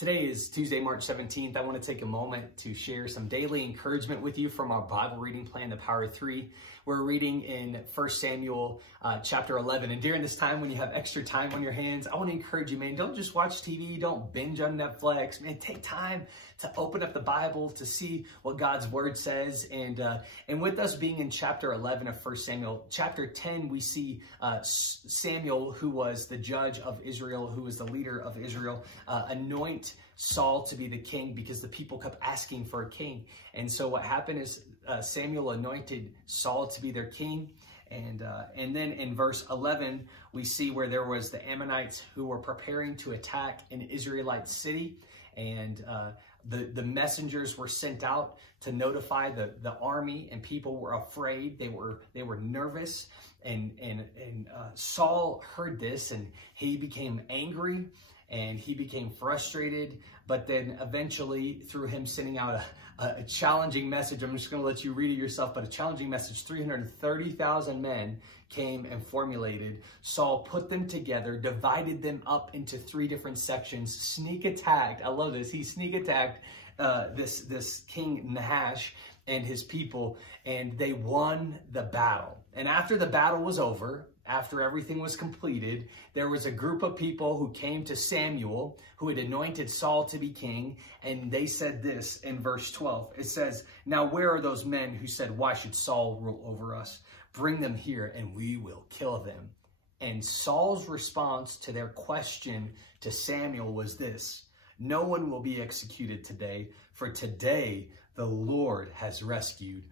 Today is Tuesday, March 17th. I want to take a moment to share some daily encouragement with you from our Bible reading plan, The Power of Three. We're reading in 1 Samuel chapter 11. And during this time, when you have extra time on your hands, I want to encourage you, man, don't just watch TV. Don't binge on Netflix. Man, take time to open up the Bible to see what God's word says. And with us being in chapter 11 of 1 Samuel, chapter 10, we see Samuel, who was the judge of Israel, who was the leader of Israel, anoint Saul to be the king because the people kept asking for a king. And so what happened is Samuel anointed Saul to be their king. And then in verse 11, we see where there was the Ammonites who were preparing to attack an Israelite city. And the messengers were sent out to notify the army, and people were afraid. They were nervous. And Saul heard this, and he became angry. And he became frustrated, but then eventually through him sending out a challenging message, I'm just going to let you read it yourself, but a challenging message, 330,000 men came and formulated. Saul put them together, divided them up into three different sections, sneak attacked. I love this. He sneak attacked this King Nahash and his people, and they won the battle. And after the battle was over, after everything was completed, there was a group of people who came to Samuel, who had anointed Saul to be king, and they said this in verse 12. It says, "Now where are those men who said, 'Why should Saul rule over us?' Bring them here, and we will kill them." And Saul's response to their question to Samuel was this: "No one will be executed today, for today the Lord has rescued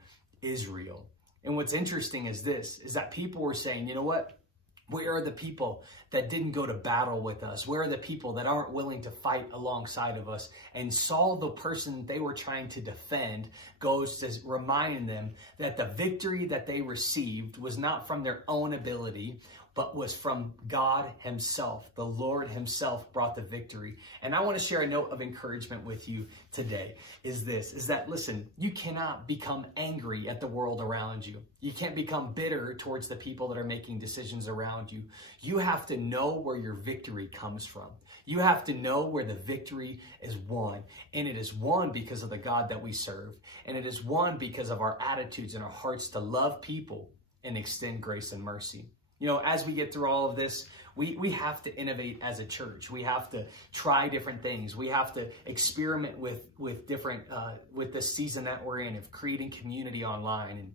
Israel." And what's interesting is this, is that people were saying, you know what? Where are the people that didn't go to battle with us? Where are the people that aren't willing to fight alongside of us? And Saul, the person they were trying to defend, goes to remind them that the victory that they received was not from their own ability, but was from God himself. The Lord himself brought the victory. And I want to share a note of encouragement with you today is that, listen, you cannot become angry at the world around you. You can't become bitter towards the people that are making decisions around you. You have to know where your victory comes from. You have to know where the victory is won. And it is won because of the God that we serve. And it is won because of our attitudes and our hearts to love people and extend grace and mercy. You know, as we get through all of this, we have to innovate as a church. We have to try different things. We have to experiment with different, with this season that we're in, of creating community online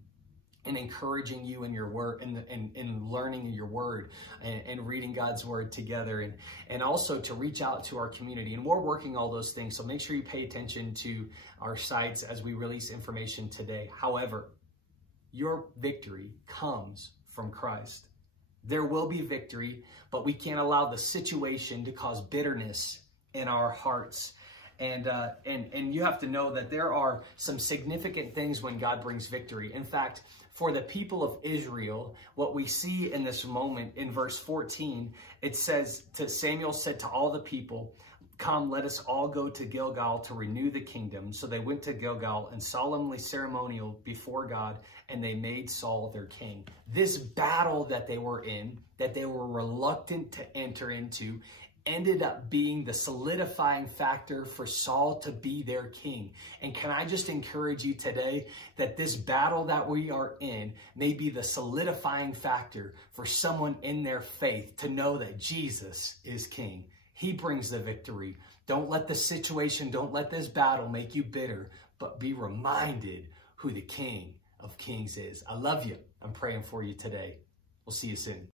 and encouraging you in your word and learning your word and reading God's word together and also to reach out to our community. And we're working all those things. So make sure you pay attention to our sites as we release information today. However, your victory comes from Christ. There will be victory, but we can't allow the situation to cause bitterness in our hearts. And you have to know that there are some significant things when God brings victory. In fact, for the people of Israel, what we see in this moment in verse 14, it says, Samuel said to all the people, "Come, let us all go to Gilgal to renew the kingdom." So they went to Gilgal and solemnly ceremonial before God, and they made Saul their king. This battle that they were in, that they were reluctant to enter into, ended up being the solidifying factor for Saul to be their king. And can I just encourage you today that this battle that we are in may be the solidifying factor for someone in their faith to know that Jesus is king. He brings the victory. Don't let the situation, don't let this battle make you bitter, but be reminded who the King of Kings is. I love you. I'm praying for you today. We'll see you soon.